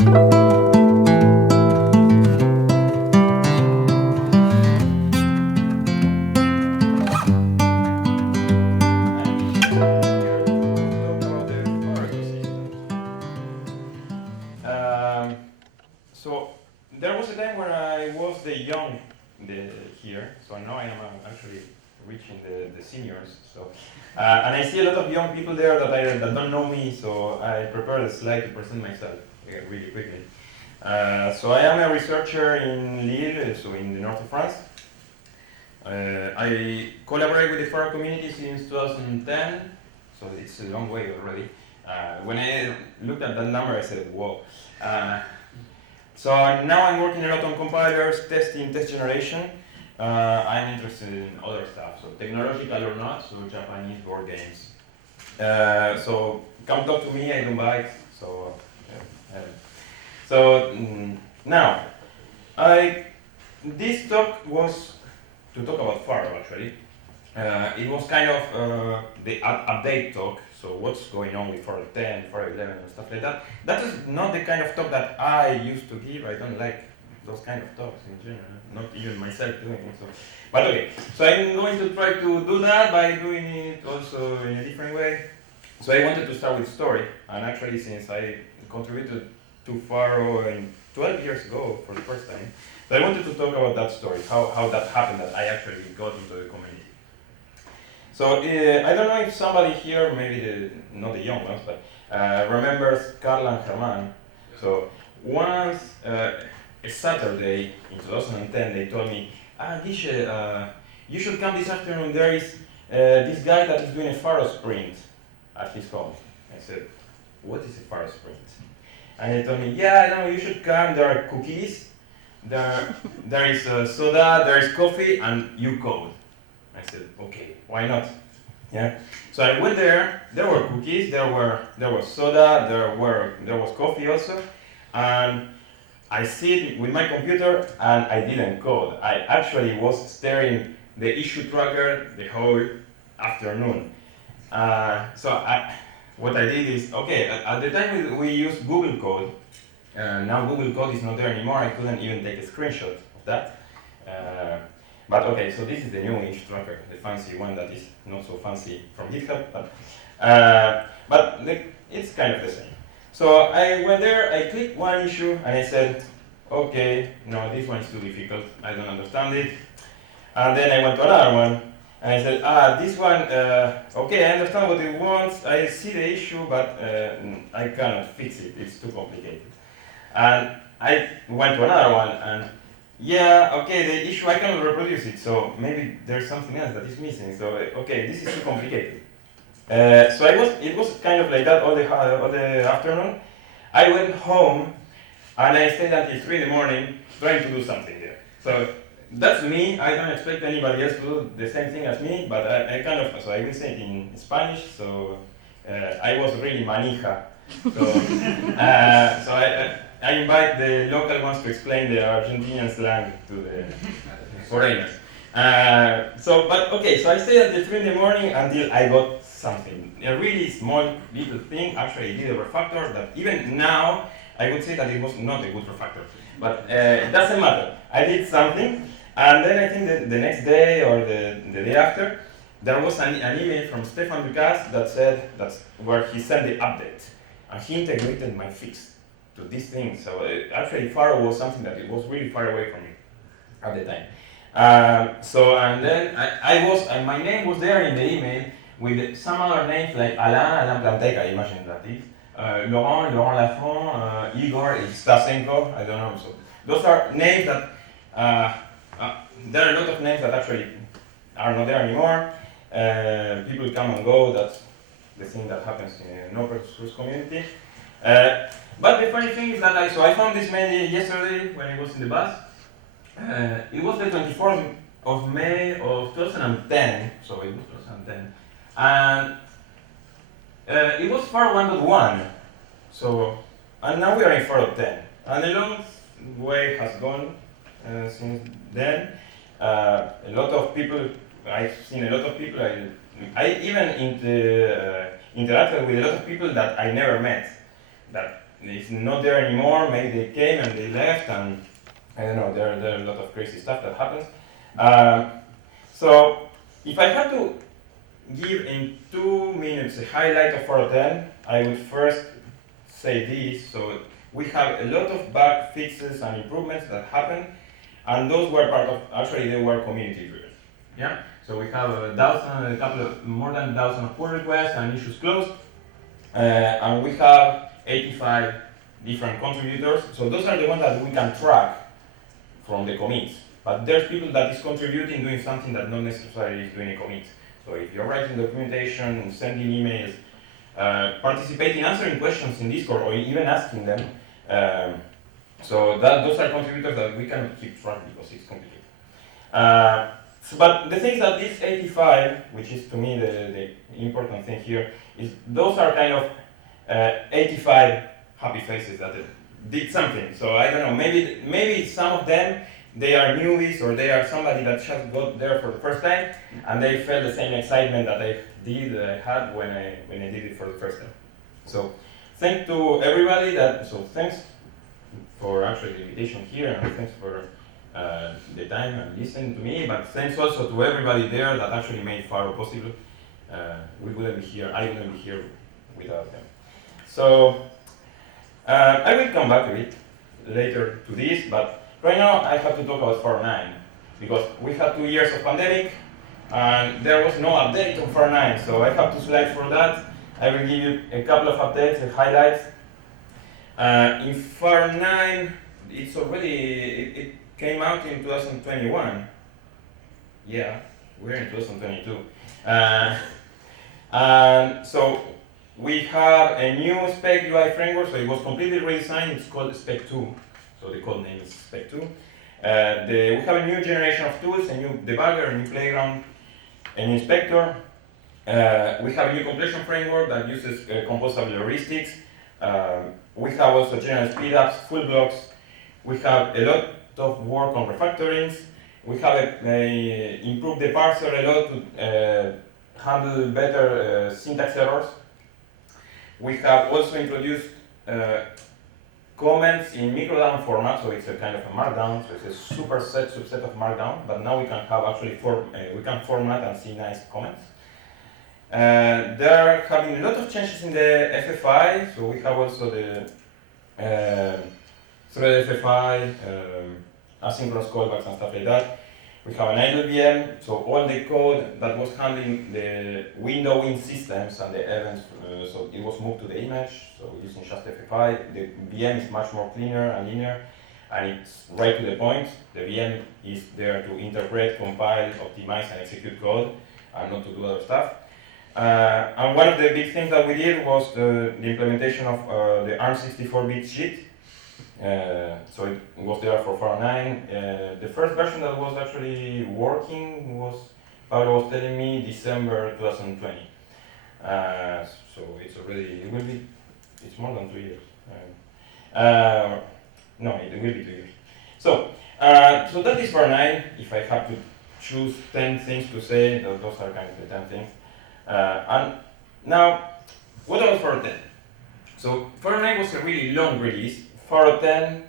So there was a time when I was the young here, so now I am actually reaching the seniors. So and I see a lot of young people there that don't know me, so I prepared a slide to present myself really quickly. So I am a researcher in Lille, so in the north of France. I collaborate with the Pharo community since 2010, so it's a long way already. When I looked at that number, I said, whoa. So now I'm working a lot on compilers, testing, test generation. I'm interested in other stuff, so technological or not, so Japanese board games. So come talk to me, I don't bite. So, now, this talk was to talk about Pharo actually. It was kind of the update talk, so what's going on with Pharo X, Pharo XI and stuff like that. That is not the kind of talk that I used to give. I don't like those kind of talks in general, not even myself doing it. So. But okay, so I'm going to try to do that by doing it also in a different way. So I wanted to start with story, and actually since I contributed to Pharo 12 years ago for the first time, so I wanted to talk about that story, how that happened, that I actually got into the community. So I don't know if somebody here, maybe not the young ones, but remembers Carl and Herman. So once, a Saturday in 2010, they told me, Guille, you should come this afternoon. There is this guy that is doing a Pharo sprint at his home. I said, what is a Pharo sprint? And they told me, yeah, I know, you should come. There are cookies, there is soda, there is coffee, and you code. I said, okay, why not? Yeah. So I went there. There were cookies, there was soda, there was coffee also, and I sit with my computer and I didn't code. I actually was staring the issue tracker the whole afternoon. What I did is, okay, at the time we used Google Code. Now Google Code is not there anymore. I couldn't even take a screenshot of that. But okay, so this is the new issue tracker, the fancy one that is not so fancy from GitHub, but it's kind of the same. So I went there, I clicked one issue, and I said, okay, no, this one is too difficult, I don't understand it. And then I went to another one, and I said, this one, okay, I understand what it wants, I see the issue, but I cannot fix it, it's too complicated. And I went to another one, and yeah, okay, the issue, I cannot reproduce it, so maybe there's something else that is missing, so okay, this is too complicated. So it was kind of like that all the afternoon. I went home, and I stayed until 3 in the morning trying to do something there. So that's me. I don't expect anybody else to do the same thing as me, but I kind of, so I will say it in Spanish, so I was really manija. So I invite the local ones to explain the Argentinian slang to the foreigners. But okay, so I stayed until 3 in the morning until I got something. A really small little thing. Actually, I did a refactor that even now I would say that it was not a good refactor. But it doesn't matter. I did something, and then I think that the next day or the day after, there was an email from Stefan Lucas that said that's where he sent the update, and he integrated my fix to this thing. So actually, Pharo was something that it was really far away from me at the time. And then my name was there in the email with some other names like Alain Plantec, I imagine that is, Laurent Lafont, Igor Stasenko, I don't know. So those are names that, there are a lot of names that actually are not there anymore. People come and go, that's the thing that happens in an open source community. But the funny thing is that I found this mail yesterday when I was in the bus. It was the 24th of May of 2010, so it was 2010. And it was Pharo 1.1, so, and now we are in Pharo X. And a long way has gone since then. A lot of people, I've seen a lot of people, I even interacted with a lot of people that I never met, that it's not there anymore. Maybe they came and they left, and I don't know. There are a lot of crazy stuff that happens. So if I had to give in 2 minutes a highlight of Pharo X, I would first say this. So we have a lot of bug fixes and improvements that happen, and those were part of, actually they were community driven. Yeah. So we have more than 1,000 pull requests and issues closed, and we have 85 different contributors. So those are the ones that we can track from the commits. But there's people that is contributing, doing something that not necessarily is doing a commit. So if you're writing documentation, sending emails, participating, answering questions in Discord, or even asking them, so those are contributors that we cannot keep track because it's complicated. But the thing is that this 85, which is to me the important thing here, is those are kind of 85 happy faces that did something. So I don't know, maybe some of them, they are newbies, or they are somebody that just got there for the first time, and they felt the same excitement that I had when I did it for the first time. So thanks to everybody thanks for actually the invitation here, and thanks for the time and listening to me, but thanks also to everybody there that actually made Pharo possible. We wouldn't be here, I wouldn't be here without them. So I will come back a bit later to this, but right now I have to talk about Pharo IX, because we had 2 years of pandemic, and there was no update on Pharo IX, so I have 2 slides for that. I will give you a couple of updates and highlights. In Pharo IX, it's already, it came out in 2021. Yeah, we're in 2022. And so we have a new spec UI framework, so it was completely redesigned. It's called Spec 2, so the code name is Spec 2. We have a new generation of tools, a new debugger, a new playground, a new inspector. We have a new completion framework that uses composable heuristics. We have also general speedups, full blocks. We have a lot of work on refactorings. We have improved the parser a lot to handle better syntax errors. We have also introduced comments in microdam format, so it's a kind of a markdown, so it's a subset of markdown, but now we can have actually we can format and see nice comments. There have been a lot of changes in the FFI, so we have also the thread FFI, asynchronous callbacks and stuff like that. We have an idle VM, so all the code that was handling the windowing systems and the events, so it was moved to the image, so using just FFI. The VM is much more cleaner and linear, and it's right to the point. The VM is there to interpret, compile, optimize, and execute code, and not to do other stuff. And one of the big things that we did was the implementation of the ARM 64-bit sheet. So it was there for Pharo IX. The first version that was actually working was, Pablo was telling me, December 2020. So it's already, it's more than 2 years. No, it will be 2 years. So that is Pharo IX. If I have to choose 10 things to say, those are kind of the 10 things. And now, what about Pharo X? So Pharo IX was a really long release. Pharo X,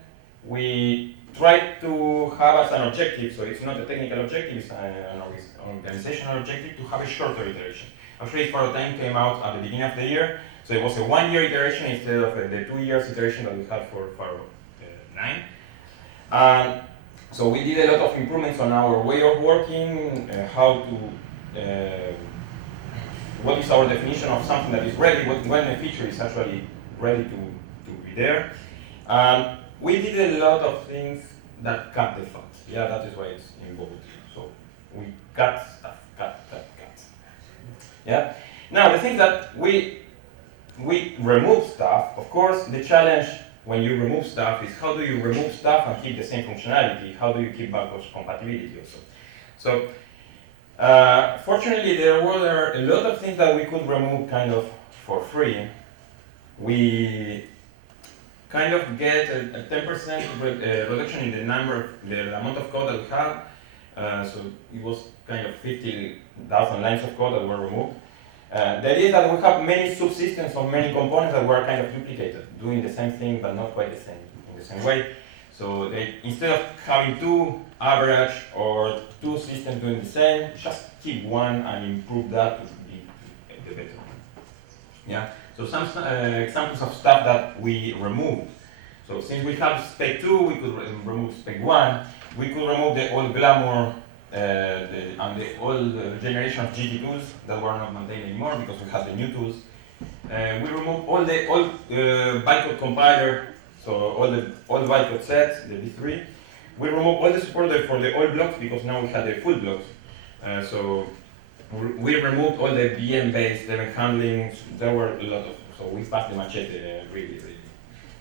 we tried to have as an objective, so it's not a technical objective, it's an organizational objective, to have a shorter iteration. Actually, Pharo X came out at the beginning of the year, so it was a 1-year iteration instead of the 2 years iteration that we had for Pharo IX. So we did a lot of improvements on our way of working, what is our definition of something that is ready, when a feature is actually ready to be there. We did a lot of things that cut the fat. Yeah, that is why it's involved. So we cut stuff, cut. Yeah. Now the thing that we remove stuff. Of course, the challenge when you remove stuff is how do you remove stuff and keep the same functionality? How do you keep backwards compatibility also? So fortunately, there were a lot of things that we could remove kind of for free. We kind of get a 10% reduction in the amount of code that we have. So it was kind of 50,000 lines of code that were removed. The idea is that we have many subsystems of many components that were kind of duplicated, doing the same thing but not quite the same in the same way. So instead of having two average or two systems doing the same, just keep one and improve that to be the better. Yeah. So some examples of stuff that we removed. So since we have spec 2, we could remove spec 1. We could remove the old Glamour and the old generation of GT tools that were not maintained anymore because we have the new tools. We removed all the old bytecode compiler, so all the old bytecode sets, the V3. We removed all the support for the old blocks because now we had the full blocks. So we removed all the VM-based event handling. There were a lot of, so we passed the machete really.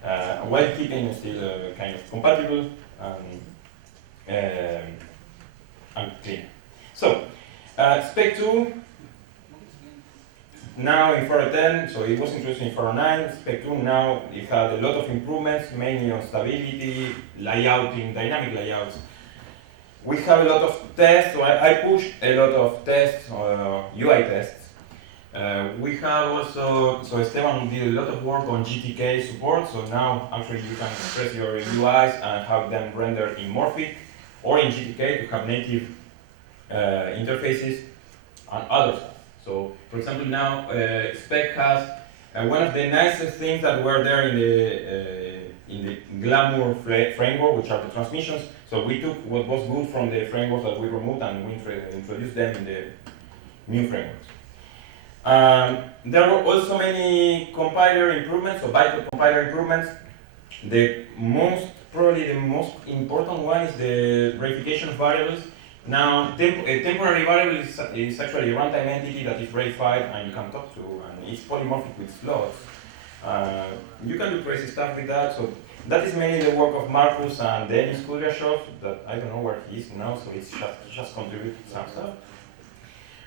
While keeping still kind of compatible and clean. So, spec 2, now in Pharo X, so it was introduced in Pharo IX, spec 2 now it had a lot of improvements, mainly on stability, layouting, dynamic layouts. We have a lot of tests, so I pushed a lot of tests, UI tests. We have also, so Esteban did a lot of work on GTK support, so now actually you can express your UIs and have them rendered in Morphic or in GTK to have native interfaces and other stuff. So, for example, now Spec has one of the nicest things that were there in the Glamour framework, which are the transmissions. So we took what was good from the frameworks that we removed and we introduced them in the new frameworks. There were also many compiler improvements, so bytecode compiler improvements. Probably the most important one is the verification of variables. Now, a temporary variable is actually a runtime entity that is verified and you can talk to, and it's polymorphic with slots. You can do crazy stuff with that. So that is mainly the work of Marcus and Dennis Kudryashov, that I don't know where he is now, so it's just contributed some stuff.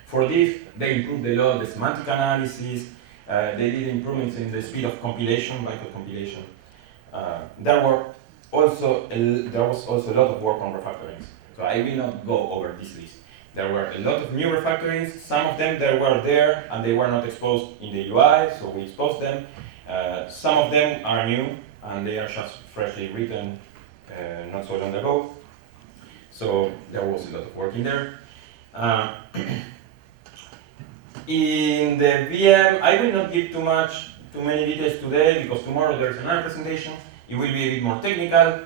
For this, they improved a lot the semantic analysis. They did improvements in the speed of compilation, bytecode compilation. There was also a lot of work on refactorings. So I will not go over this list. There were a lot of new refactorings. Some of them they were there and they were not exposed in the UI, so we exposed them. Some of them are new and they are just freshly written not so long ago. So there was a lot of work in there. In the VM, I will not give too many details today because tomorrow there's another presentation. It will be a bit more technical,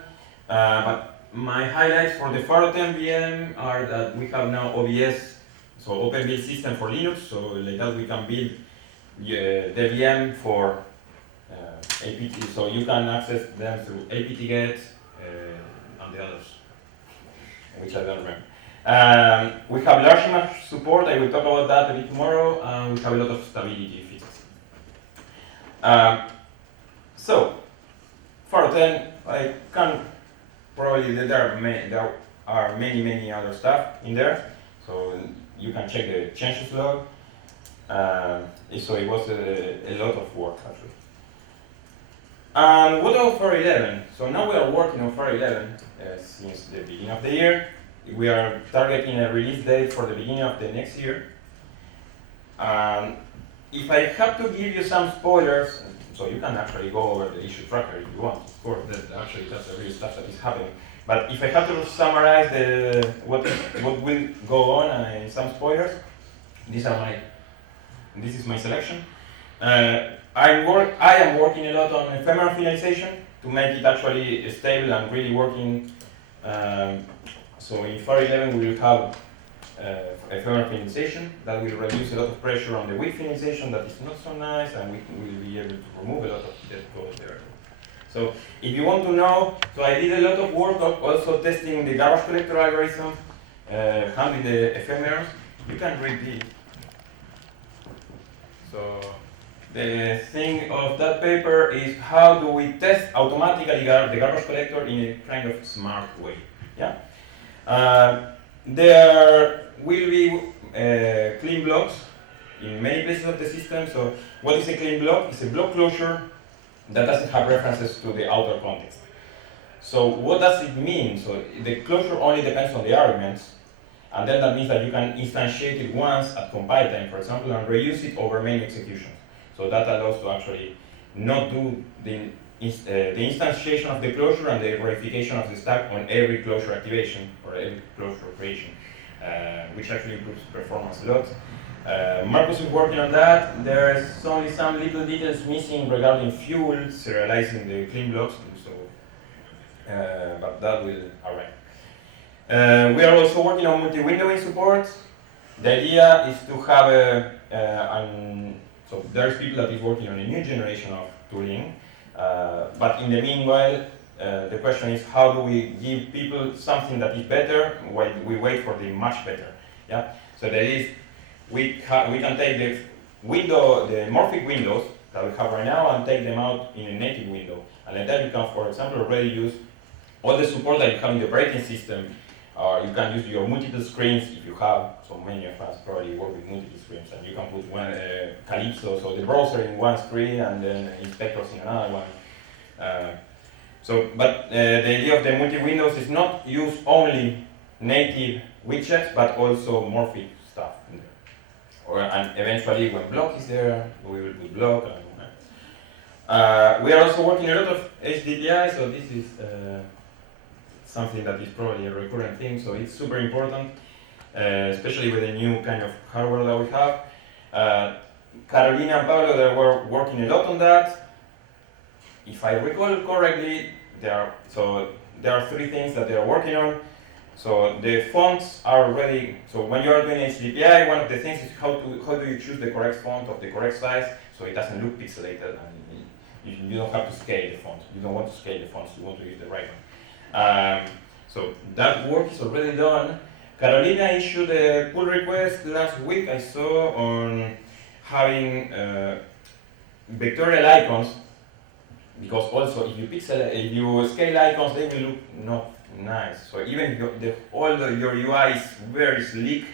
but my highlights for the Pharo X VM are that we have now OBS, so Open Build System for Linux, so like that we can build the VM for apt, so you can access them through apt-get and the others, which I don't remember. We have large image support, I will talk about that a bit tomorrow, and we have a lot of stability features. So, Pharo X, I can probably there are many other stuff in there, so you can check the changes log. So it was a lot of work actually. And what about Pharo XI? So now we are working on Pharo XI since the beginning of the year. We are targeting a release date for the beginning of the next year. If I have to give you some spoilers, so you can actually go over the issue tracker if you want. Of course, that's the real stuff that is happening. But if I have to summarize what will go on in some spoilers, this is my selection. I am working a lot on ephemeron finalization to make it actually stable and really working. So in Pharo XI we will have ephemeron finalization that will reduce a lot of pressure on the weak finalization that is not so nice, and we will be able to remove a lot of dead code there. So if you want to know, so I did a lot of work of also testing the garbage collector algorithm, handling the ephemerons. You can read this. So the thing of that paper is how do we test automatically the garbage collector in a kind of smart way. Yeah. There will be clean blocks in many places of the system. So what is a clean block? It's a block closure that doesn't have references to the outer context. So what does it mean? So the closure only depends on the arguments, And then that means that you can instantiate it once at compile time, for example, and reuse it over many executions. So that allows to actually not do the instantiation of the closure and the verification of the stack on every closure activation or every closure creation, which actually improves performance a lot. Marcus is working on that. There's only some little details missing regarding fuel, serializing the clean blocks, so, but that will arrive. We are also working on multi-windowing support. The idea is to have so there's people that is working on a new generation of tooling, but in the meanwhile, the question is how do we give people something that is better while we wait for the much better? Yeah. So that is, we can take the morphic windows that we have right now and take them out in a native window, and like that you can, for example, already use all the support that you have in the operating system. You can use your multiple screens if you have, so many of us probably work with multiple screens, and you can put one Calypso, so the browser in one screen and then inspectors in another one. But the idea of the multi-windows is not use only native widgets, but also morphic stuff in there. And eventually, when block is there, we will put block. We are also working a lot of HDPI, so this is something that is probably a recurrent thing, so it's super important, especially with the new kind of hardware that we have. Carolina and Pablo, they were working a lot on that. If I recall correctly, there are three things that they are working on. So the fonts are already, so when you are doing HDPI, one of the things is how do you choose the correct font of the correct size so it doesn't look pixelated, and you don't have to scale the font. You don't want to scale the fonts, you want to use the right one. So that work is already done. Carolina issued a pull request last week, I saw, on having vectorial icons, because also if you scale icons, they will look not nice. So even if your UI is very sleek,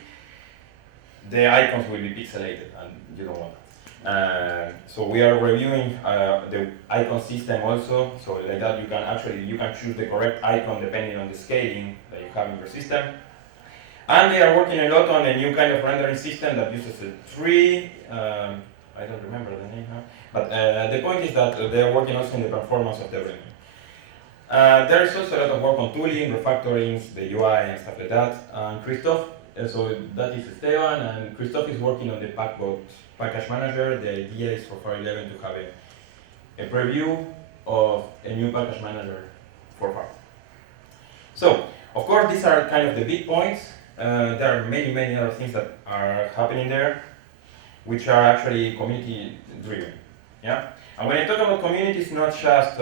the icons will be pixelated, and you don't want that. So we are reviewing the icon system also, so like that you can choose the correct icon depending on the scaling that you have in your system. And they are working a lot on a new kind of rendering system that uses a tree. I don't remember the name now, but the point is that they are working also on the performance of the rendering. There is also a lot of work on tooling, refactorings, the UI and stuff like that. And Christophe, so that is Esteban, and Christophe is working on the package manager. The idea is for Pharo 11 to have a preview of a new package manager for Pharo. So, of course, these are kind of the big points. There are many other things that are happening there, which are actually community driven. Yeah. And when I talk about community, it's not just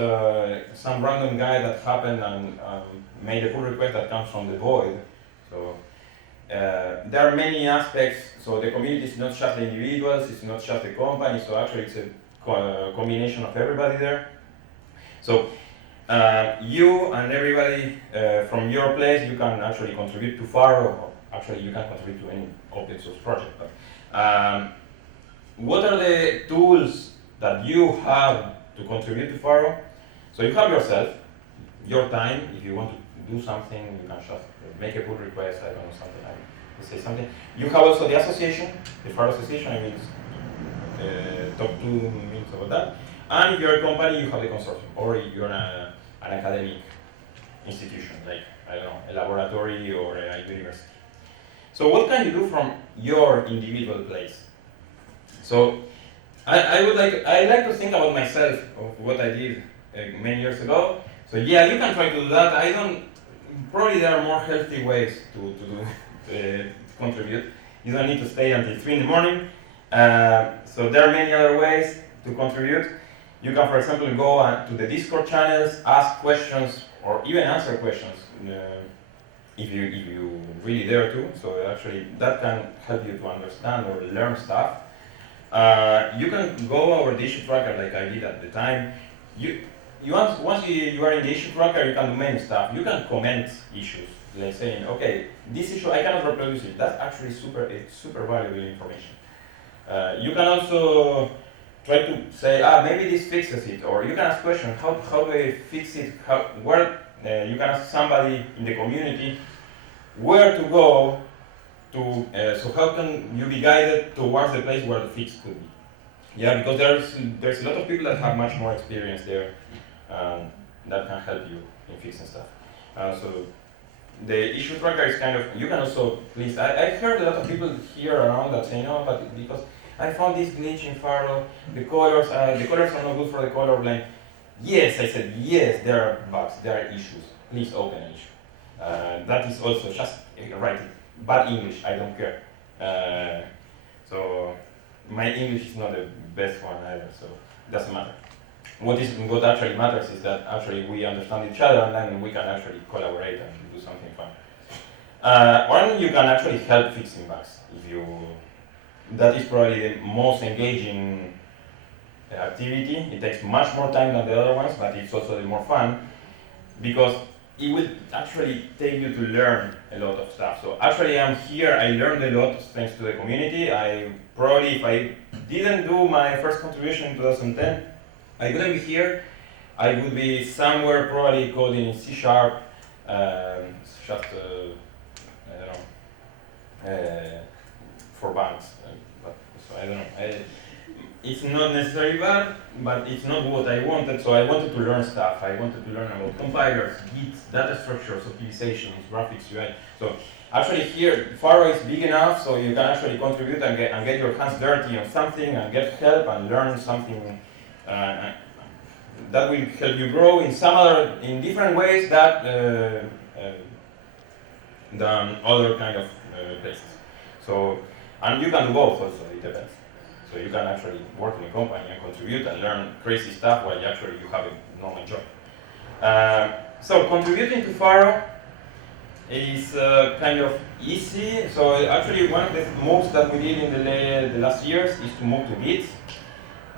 some random guy that happened and made a pull request that comes from the void. So there are many aspects. So the community is not just the individuals, it's not just the company. So actually, it's a combination of everybody there. So you and everybody from your place, you can actually contribute to Pharo, or actually you can contribute to any open source project. But what are the tools that you have to contribute to Pharo? So you have yourself, your time. If you want to do something, you can just make a pull request, I don't know, something like that, say something. You have also the association, the Pharo Association, I mean, talk to means about that. And if you're a company, you have the consortium, or you're an academic institution, like, I don't know, a laboratory or a university. So what can you do from your individual place? So I like to think about myself, of what I did many years ago. So yeah, you can try to do that. Probably there are more healthy ways to contribute. You don't need to stay until 3 in the morning. So there are many other ways to contribute. You can, for example, go to the Discord channels, ask questions, or even answer questions if you really dare to. So actually, that can help you to understand or learn stuff. You can go over the issue tracker like I did at the time. Once you are in the issue tracker, you can do many stuff. You can comment issues, like saying, okay, this issue I cannot reproduce it. That's actually super valuable information. You can also try to say, maybe this fixes it, or you can ask questions, how do I fix it? You can ask somebody in the community where to go to, so how can you be guided towards the place where the fix could be? Yeah, because there's a lot of people that have much more experience there that can help you in fixing stuff. So the issue tracker is kind of, you can also, please, I heard a lot of people here around that say, no, but because I found this glitch in Pharo, the colors are not good for the color blend. Yes, I said, yes, there are bugs, there are issues. Please open an issue. That is also just write it. Bad English, I don't care. So my English is not the best one either, so it doesn't matter. What actually matters is that actually we understand each other and then we can actually collaborate and do something fun. Or you can actually help fixing bugs. That is probably the most engaging activity. It takes much more time than the other ones, but it's also the more fun because it will actually take you to learn a lot of stuff. So actually I'm here, I learned a lot thanks to the community. If I didn't do my first contribution in 2010, I wouldn't be here. I would be somewhere probably coding in C#, I don't know, for banks. So I don't know. It's not necessarily bad, but it's not what I wanted. So I wanted to learn stuff. I wanted to learn about compilers, Git, data structures, optimizations, graphics, UI. So actually here, Pharo is big enough so you can actually contribute and get your hands dirty on something and get help and learn something that will help you grow in different ways than other kind of places. So, and you can do both also, it depends. So you can actually work in a company and contribute and learn crazy stuff while you have a normal job. So contributing to Pharo is kind of easy. So actually one of the moves that we did in the last years is to move to Git.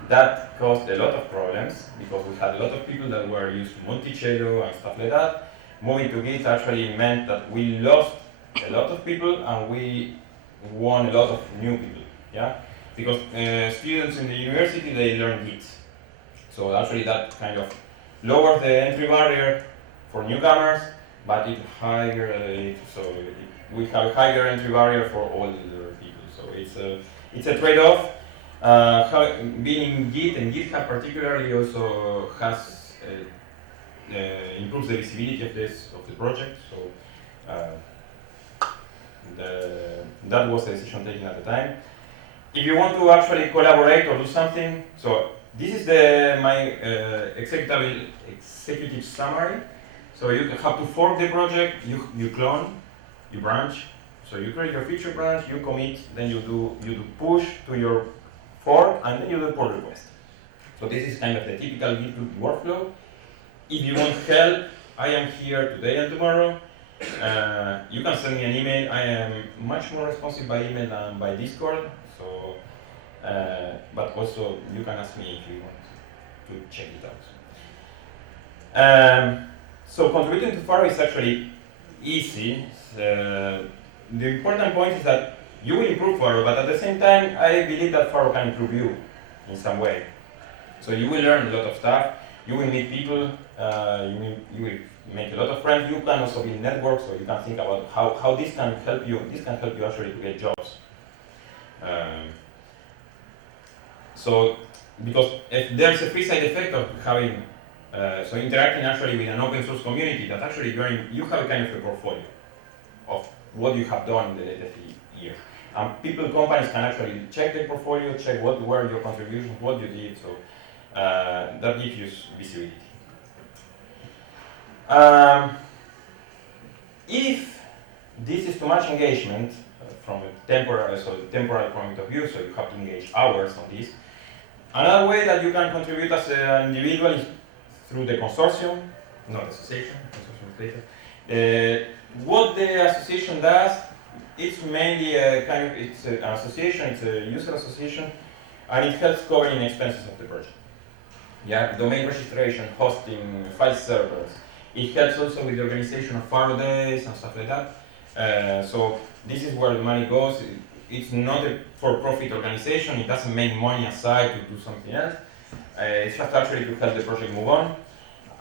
That caused a lot of problems because we had a lot of people that were used to Monticello and stuff like that. Moving to Git actually meant that we lost a lot of people and we won a lot of new people. Yeah, because students in the university, they learn Git. So actually that kind of lowers the entry barrier for newcomers, but we have a higher entry barrier for older people. So it's a trade-off. Being in Git and GitHub particularly also has improves the visibility of the project. So that was the decision taken at the time. If you want to actually collaborate or do something, so this is my executive summary. So you have to fork the project, you clone, you branch. So you create your feature branch, you commit, then you do push to your fork, and then you do pull request. So this is kind of the typical Git workflow. If you want help, I am here today and tomorrow. You can send me an email. I am much more responsive by email than by Discord. So, but also you can ask me if you want to check it out. So contributing to Pharo is actually easy. The important point is that you will improve Pharo, but at the same time, I believe that Pharo can improve you in some way. So you will learn a lot of stuff. You will meet people. You will make a lot of friends. You can also build networks, so you can think about how this can help you. This can help you actually to get jobs. So, because if there's a free side effect of having, so interacting actually with an open source community, that actually you have a kind of a portfolio of what you have done in the latest years. Companies can actually check the portfolio, check what were your contributions, what you did, so that gives you visibility. If this is too much engagement from a temporal point of view, so you have to engage hours on this. Another way that you can contribute as an individual is through the consortium, not association, consortium later. What the association does, it's mainly it's an association, it's a user association, and it helps covering expenses of the project. Yeah, domain registration, hosting, file servers. It helps also with the organization of Pharo days and stuff like that. So this is where the money goes. It's not a for-profit organization. It doesn't make money aside to do something else. It's just actually to help the project move on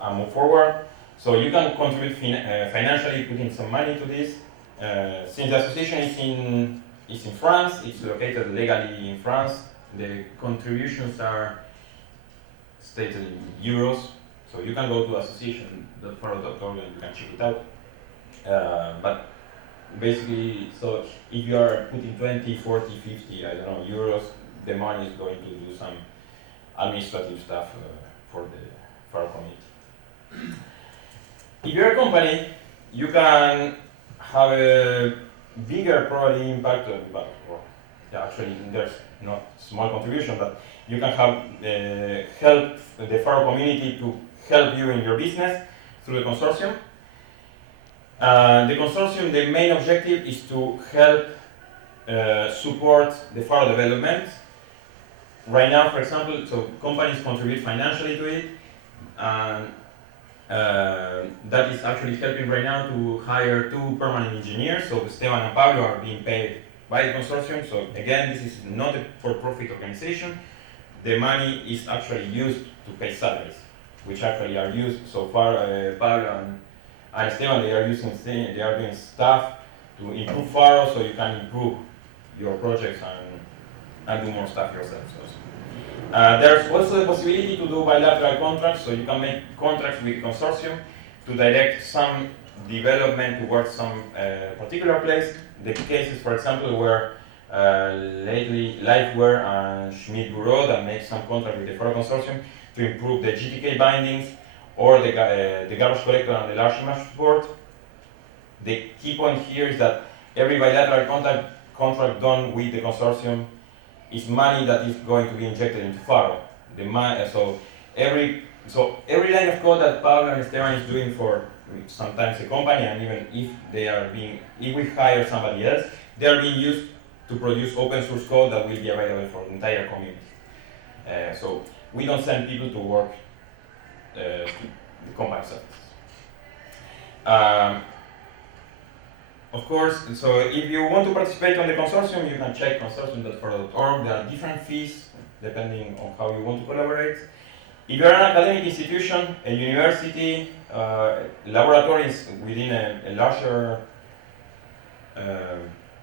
and move forward. So you can contribute financially, putting some money to this. Since the association is in France, it's located legally in France. The contributions are stated in euros, so you can go to association.pharo.org and you can check it out. But basically, so if you are putting 20, 40, 50, I don't know, euros, the money is going to do some administrative stuff for the Pharo community. If you're a company, you can have a bigger probably impact, but well, yeah, actually there's not small contribution, but you can have help the Pharo community to help you in your business through the consortium. The consortium, the main objective is to help support the Pharo development. Right now, for example, so companies contribute financially to it, and that is actually helping right now to hire 2 permanent engineers. So Esteban and Pablo are being paid by the consortium. So again, this is not a for-profit organization. The money is actually used to pay salaries, which actually are used so far. Pablo and Esteban, they are doing stuff to improve Pharo, so you can improve your projects and do more stuff yourself. There's also the possibility to do bilateral contracts, so you can make contracts with consortium to direct some development towards some particular place. The cases, for example, were lately Lifeware and Schmidt Bureau that make some contract with the Pharo Consortium to improve the GTK bindings or the garbage collector and the large image support. The key point here is that every bilateral contract done with the consortium is money that is going to be injected into Pharo. So every line of code that Pablo and Esteban is doing for sometimes a company, and even if we hire somebody else, they are being used to produce open source code that will be available for the entire community. So we don't send people to work the company services. Of course, so if you want to participate on the consortium, you can check consortium.pharo.org. There are different fees depending on how you want to collaborate. If you're an academic institution, a university, laboratories within a larger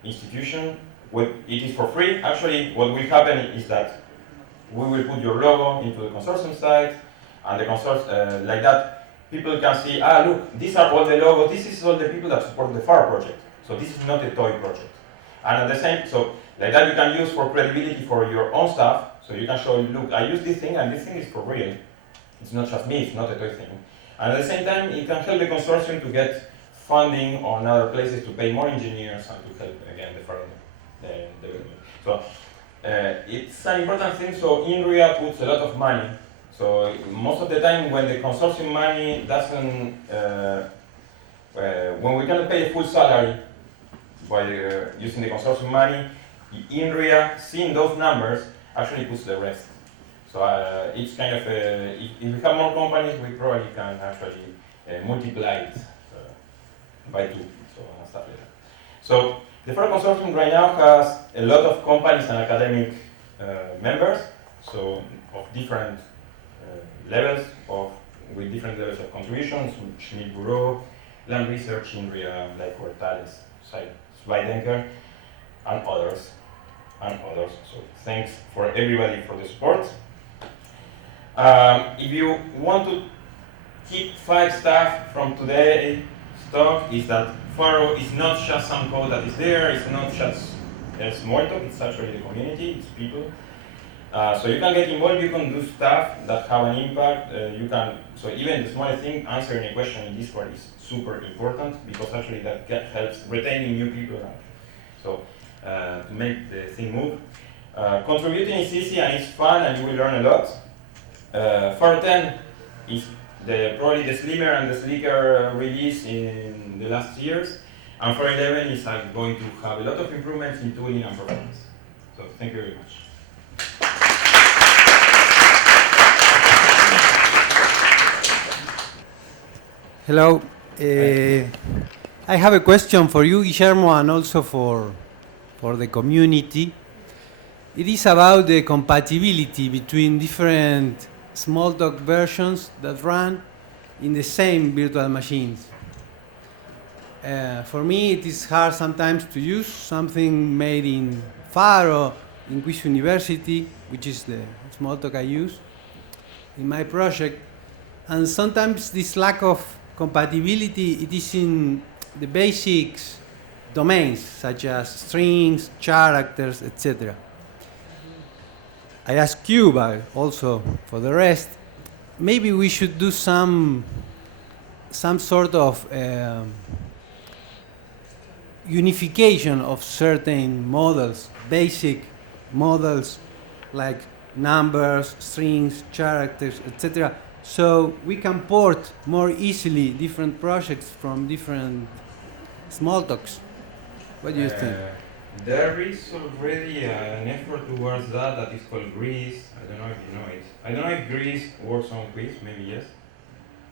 institution, it is for free. Actually, what will happen is that we will put your logo into the consortium site, and the consortium, like that, people can see, look, these are all the logos, this is all the people that support the Pharo project. So this is not a toy project. And at the same, so like that you can use for credibility for your own stuff. So you can show, look, I use this thing and this thing is for real. It's not just me, it's not a toy thing. And at the same time, it can help the consortium to get funding on other places to pay more engineers and to help, again, the Pharo development. So it's an important thing. So INRIA puts a lot of money. So most of the time when the consortium money doesn't, when we cannot pay a full salary by using the consortium money, INRIA, seeing those numbers, actually puts the rest. So it's kind of, if we have more companies, we probably can actually multiply it by 2, so and stuff like that. So the Pharo Consortium right now has a lot of companies and academic members, so of different levels, with different levels of contributions, Schmidt Bureau, Land Research, INRIA, Lifeware, Thales, Swidenker, and others. So thanks for everybody for the support. If you want to keep 5 stuff from today's talk, is that Pharo is not just some code that is there, it's not just a small talk, it's actually the community, it's people. So you can get involved, you can do stuff that have an impact. So even the smallest thing, answering a question in Discord is super important, because actually that helps retaining new people. So to make the thing move. Contributing is easy and it's fun and you will learn a lot. Pharo X is probably the slimmer and the sleeker release in the last years. And Pharo XI is going to have a lot of improvements in tooling and performance. So thank you very much. Hello. I have a question for you, Guillermo, and also for the community. It is about the compatibility between different Smalltalk versions that run in the same virtual machines. For me, it is hard sometimes to use something made in Pharo, in Quiz University, which is the Smalltalk I use in my project. And sometimes this lack of compatibility, it is in the basics domains, such as strings, characters, etc. I ask you, but also for the rest, maybe we should do some sort of unification of certain models, basic models like numbers, strings, characters, etc. So we can port more easily different projects from different Smalltalks. What do you think? There is already an effort towards that is called Greece. I don't know if you know it. I don't know if Greece works on Quiz, maybe yes.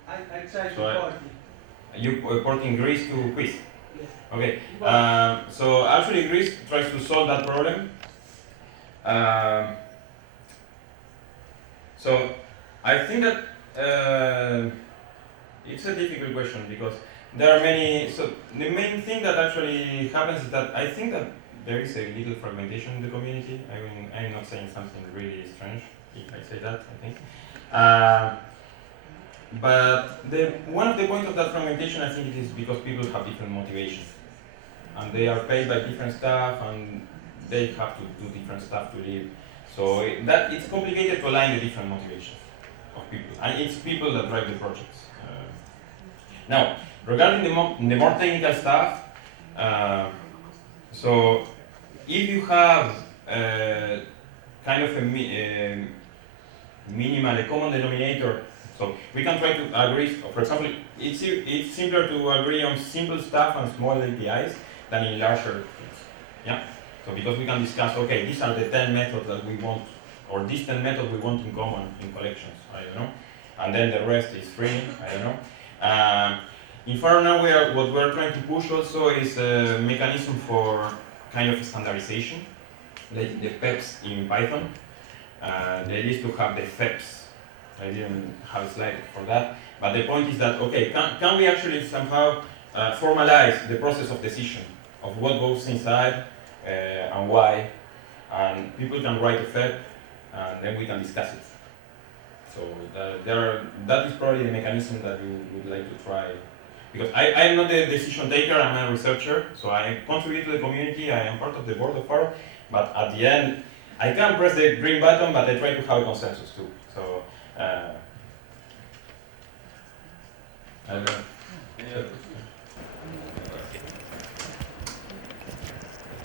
I tried So to port it. You porting Greece to Quiz? Yes. Okay. So actually Greece tries to solve that problem. So I think that it's a difficult question because there are many. So the main thing that actually happens is that I think that there is a little fragmentation in the community. I mean, I'm not saying something really strange if I say that, I think. But one of the points of that fragmentation, I think it is because people have different motivations. And they are paid by different stuff and they have to do different stuff to live. So it's complicated to align the different motivations of people. And it's people that drive the projects. Now, regarding the more technical stuff, so if you have kind of a minimal, a common denominator, so we can try to agree, for example, it's simpler to agree on simple stuff and small APIs than in larger things. Yeah? So because we can discuss, okay, these are the 10 methods that we want, or these 10 methods we want in common in collections, I don't know. And then the rest is free, I don't know. In Pharo now, what we're trying to push also is a mechanism for kind of standardization, like the PEPs in Python. The idea is to have the FEPs. I didn't have a slide for that, but the point is that, okay, can we actually somehow formalize the process of decision of what goes inside and why, and people can write a FEP, and then we can discuss it. So that is probably the mechanism that we would like to try. Because I am not the decision taker, I'm a researcher, so I contribute to the community, I am part of the board of Pharo, but at the end, I can press the green button, but I try to have a consensus too. So, I don't know.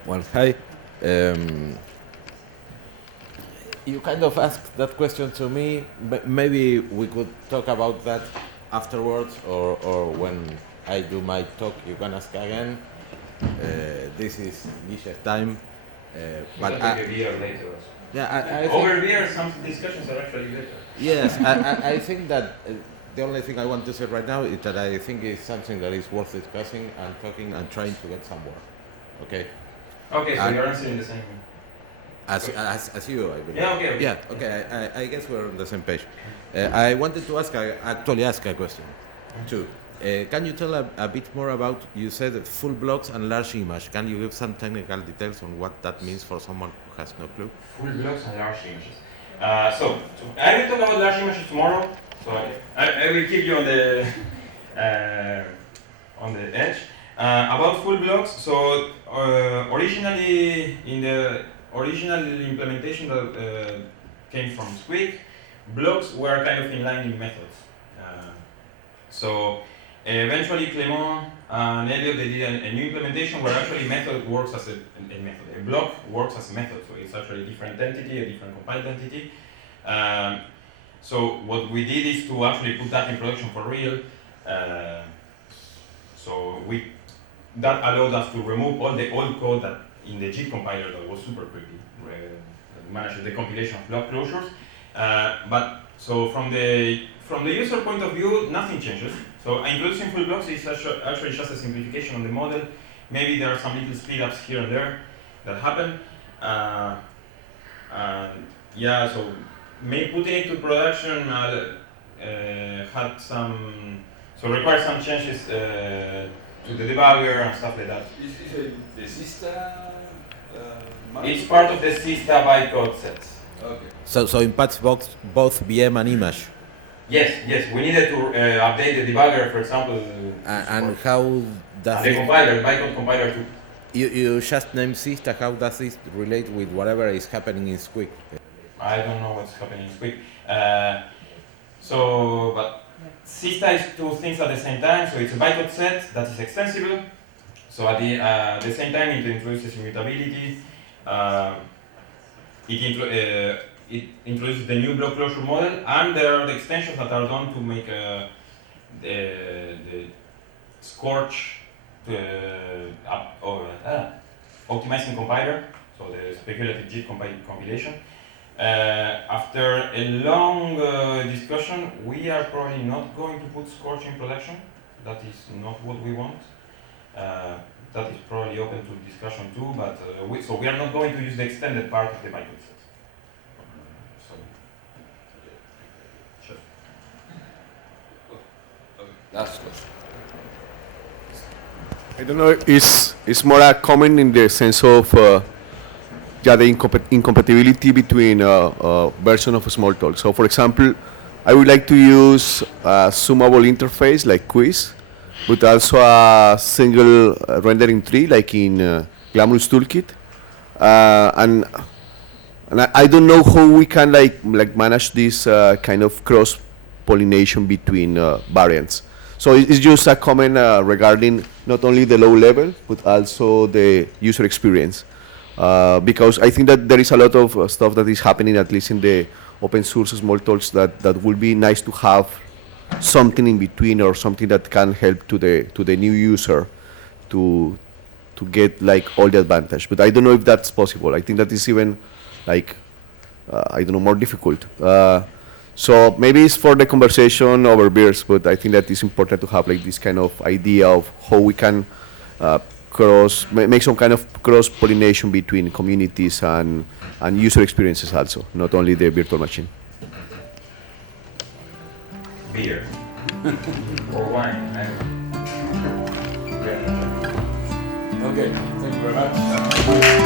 Well, hi. You kind of asked that question to me, but maybe we could talk about that afterwards, or when I do my talk, you can ask again. This is Guille's time. But a beer later. Yeah, I over beer, some discussions are actually better. Yes, I think that the only thing I want to say right now is that I think it's something that is worth discussing and talking and trying to get somewhere. Okay. Okay, so you're answering the same. As you, I believe. Yeah. Okay. Yeah. Okay. I guess we're on the same page. I wanted to ask a question too. Can you tell a bit more about, you said full blocks and large image. Can you give some technical details on what that means for someone who has no clue? Full blocks and large images. So I will talk about large images tomorrow. So I will keep you on the edge. About full blocks, so originally in the original implementation that came from Squeak, blocks were kind of inlining methods. So eventually Clément and Elliot, they did a new implementation where actually method works as a method. A block works as a method, so it's actually a different entity, a different compiled entity. So what we did is to actually put that in production for real. So that allowed us to remove all the old code that in the JIT compiler that was super creepy, managed the compilation of block closures. But so from the user point of view, nothing changes. So introducing full blocks is actually just a simplification on the model. Maybe there are some little speed ups here and there that happen. Yeah, so putting it to production had some, so required some changes to the debugger and stuff like that. Is it the Sista? It's part of the Sista bytecode set. Okay. So impacts both VM and image. Yes, we needed to update the debugger, for example. And how does and the compiler, the bytecode compiler too. you just named Sista? How does this relate with whatever is happening in Squeak? I don't know what's happening in Squeak. But Sista is two things at the same time. So it's a bytecode set that is extensible. So at the same time, it introduces immutability. It introduces the new block closure model, and there are the extensions that are done to make the Scorch optimizing compiler, so the speculative JIT compilation. After a long discussion, we are probably not going to put Scorch in production. That is not what we want. That is probably open to discussion too, but so we are not going to use the extended part of the bytecode set. Sure. Last question. I don't know, it's more a comment in the sense of the incompatibility between version of Smalltalk. So for example, I would like to use a zoomable interface like Quiz, but also a single rendering tree like in Glamour's toolkit. And I don't know how we can like manage this kind of cross pollination between variants. So it's just a comment regarding not only the low level, but also the user experience. Because I think that there is a lot of stuff that is happening, at least in the open source Smalltalks, that would be nice to have something in between, or something that can help to the new user to get like all the advantage. But I don't know if that's possible. I think that is even like I don't know, more difficult. So maybe it's for the conversation over beers, but I think that it's important to have like this kind of idea of how we can make some kind of cross pollination between communities and user experiences also, not only the virtual machine. Beer or wine. Okay, thank you very much.